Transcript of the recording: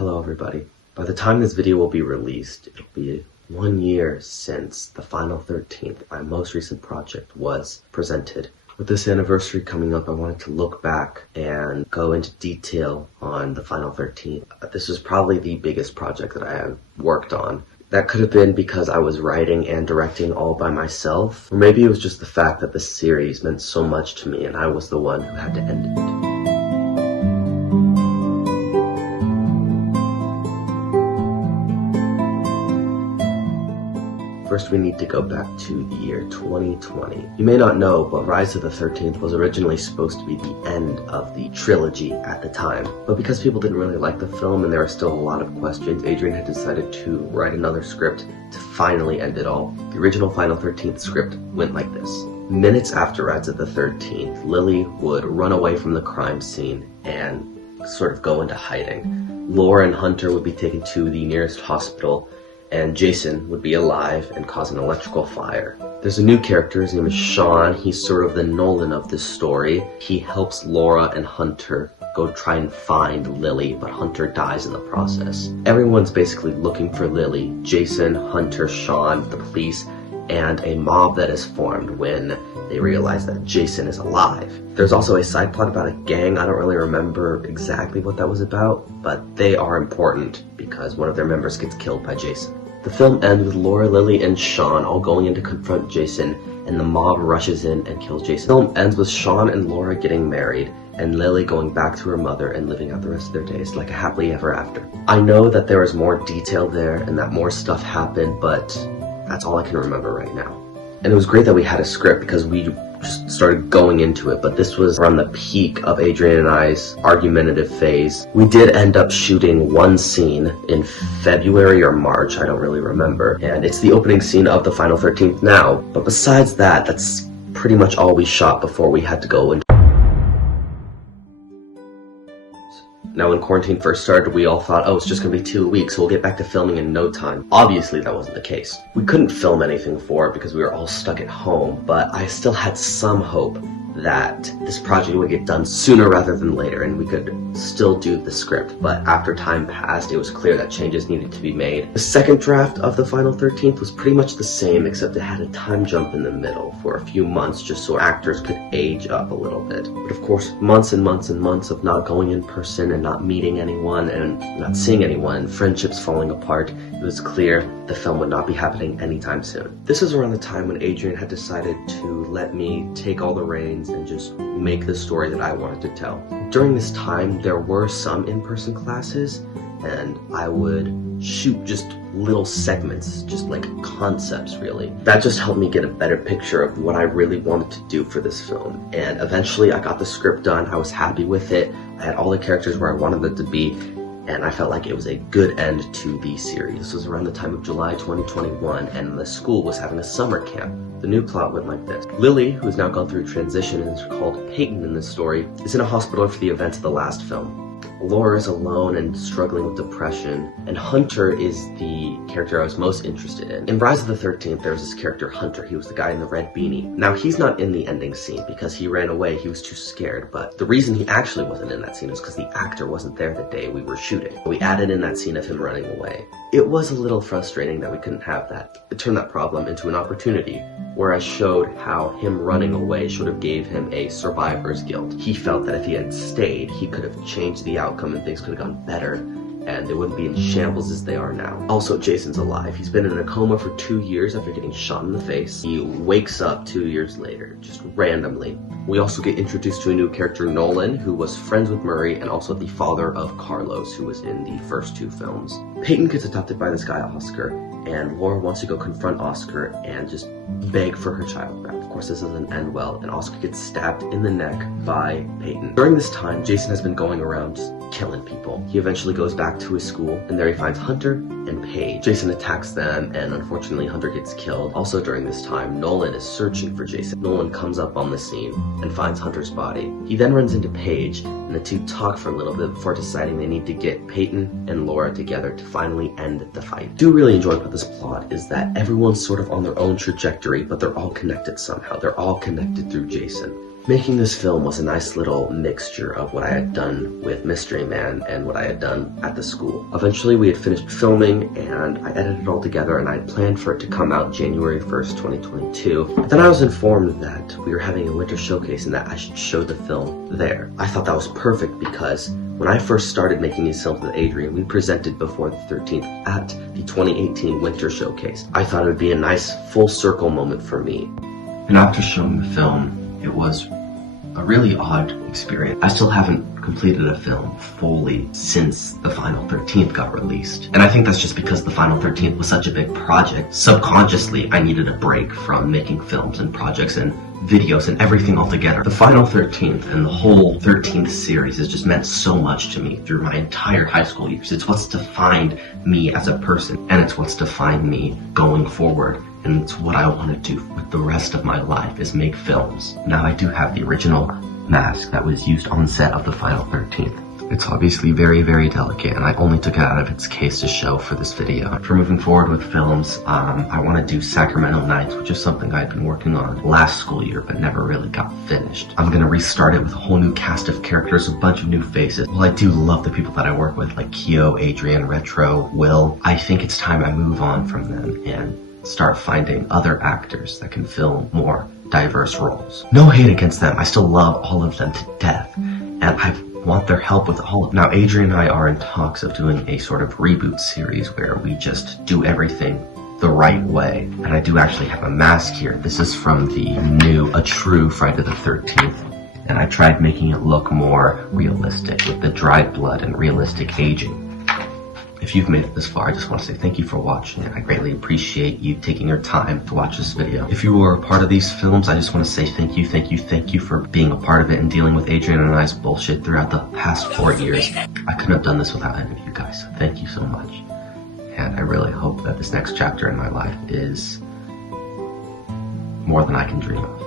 Hello everybody. By the time this video will be released, it'll be 1 year since the Final 13th, my most recent project, was presented. With this anniversary coming up, I wanted to look back and go into detail on the Final 13th. This was probably the biggest project that I have worked on. That could have been because I was writing and directing all by myself, or maybe it was just the fact that the series meant so much to me and I was the one who had to end it. First, we need to go back to the year 2020. You may not know, but Rise of the 13th was originally supposed to be the end of the trilogy at the time. But because people didn't really like the film and there were still a lot of questions, Adrian had decided to write another script to finally end it all. The original Final 13th script went like this. Minutes after Rise of the 13th, Lily would run away from the crime scene and sort of go into hiding. Laura and Hunter would be taken to the nearest hospital, and Jason would be alive and cause an electrical fire. There's a new character, his name is Sean. He's sort of the Nolan of this story. He helps Laura and Hunter go try and find Lily, but Hunter dies in the process. Everyone's basically looking for Lily. Jason, Hunter, Sean, the police, and a mob that is formed when they realize that Jason is alive. There's also a side plot about a gang. I don't really remember exactly what that was about, but they are important because one of their members gets killed by Jason. The film ends with Laura, Lily, and Sean all going in to confront Jason, and the mob rushes in and kills Jason. The film ends with Sean and Laura getting married, and Lily going back to her mother and living out the rest of their days like a happily ever after. I know that there is more detail there and that more stuff happened, but that's all I can remember right now. And it was great that we had a script because we just started going into it, but this was around the peak of Adrian and I's argumentative phase. We did end up shooting one scene in February or March, I don't really remember, and it's the opening scene of the Final 13th now. But besides that, that's pretty much all we shot before we had to go into. Now, when quarantine first started, we all thought, oh, it's just gonna be 2 weeks, so we'll get back to filming in no time. Obviously, that wasn't the case. We couldn't film anything for it because we were all stuck at home, but I still had some hope that this project would get done sooner rather than later and we could still do the script. But after time passed, it was clear that changes needed to be made. The second draft of the Final 13th was pretty much the same, except it had a time jump in the middle for a few months just so actors could age up a little bit. But of course, months and months and months of not going in person and not meeting anyone and not seeing anyone, and friendships falling apart, it was clear the film would not be happening anytime soon. This was around the time when Adrian had decided to let me take all the reins and just make the story that I wanted to tell. During this time, there were some in-person classes, and I would shoot just little segments, just like concepts really. That just helped me get a better picture of what I really wanted to do for this film. And eventually I got the script done, I was happy with it, I had all the characters where I wanted them to be, and I felt like it was a good end to the series. This was around the time of July 2021, and the school was having a summer camp. The new plot went like this. Lily, who has now gone through transition and is called Peyton in this story, is in a hospital for the events of the last film. Laura is alone and struggling with depression, and Hunter is the character I was most interested in. In Rise of the 13th, there was this character Hunter. He was the guy in the red beanie. Now, he's not in the ending scene because he ran away, he was too scared, but the reason he actually wasn't in that scene was because the actor wasn't there the day we were shooting. We added in that scene of him running away. It was a little frustrating that we couldn't have that. It turned that problem into an opportunity where I showed how him running away should have gave him a survivor's guilt. He felt that if he had stayed, he could have changed the outcome and things could have gone better, and they wouldn't be in shambles as they are now. Also, Jason's alive. He's been in a coma for 2 years after getting shot in the face. He wakes up 2 years later, just randomly. We also get introduced to a new character, Nolan, who was friends with Murray and also the father of Carlos, who was in the first 2 films. Peyton gets adopted by this guy, Oscar, and Laura wants to go confront Oscar and just beg for her child back. Of course, this doesn't end well, and Oscar gets stabbed in the neck by Peyton. During this time, Jason has been going around just killing people. He eventually goes back to his school, and there he finds Hunter and Paige. Jason attacks them, and unfortunately Hunter gets killed. Also during this time, Nolan is searching for Jason. Nolan comes up on the scene and finds Hunter's body. He then runs into Paige, and the two talk for a little bit before deciding they need to get Peyton and Laura together to finally end the fight. I do really enjoy about this plot is that everyone's sort of on their own trajectory, but they're all connected somehow. They're all connected through Jason. Making this film was a nice little mixture of what I had done with Mystery Man and what I had done at the school. Eventually we had finished filming and I edited it all together, and I had planned for it to come out January 1st, 2022. But then I was informed that we were having a winter showcase and that I should show the film there. I thought that was perfect because when I first started making these films with Adrian, we presented before the 13th at the 2018 winter showcase. I thought it would be a nice full circle moment for me. And after showing the film, it was a really odd experience. I still haven't completed a film fully since the Final 13th got released. And I think that's just because the Final 13th was such a big project. Subconsciously, I needed a break from making films and projects and videos and everything all together. The Final 13th and the whole 13th series has just meant so much to me through my entire high school years. It's what's defined me as a person, and it's what's defined me going forward. And it's what I want to do with the rest of my life, is make films. Now I do have the original mask that was used on set of the Final 13th. It's obviously very, very delicate, and I only took it out of its case to show for this video. For moving forward with films, I want to do Sacramento Nights, which is something I'd been working on last school year but never really got finished. I'm going to restart it with a whole new cast of characters, a bunch of new faces. Well, I do love the people that I work with, like Kyo, Adrian, Retro, Will. I think it's time I move on from them and start finding other actors that can fill more diverse roles. No hate against them, I still love all of them to death, and I want their help with all of them. Now Adrian and I are in talks of doing a sort of reboot series where we just do everything the right way. And I do actually have a mask here. This is from the new A True Friday the 13th, and I tried making it look more realistic with the dried blood and realistic aging. If you've made it this far, I just want to say thank you for watching it. I greatly appreciate you taking your time to watch this video. If you were a part of these films, I just want to say thank you for being a part of it and dealing with Adrian and I's bullshit throughout the past 4 years. I couldn't have done this without any of you guys, so thank you so much. And I really hope that this next chapter in my life is more than I can dream of.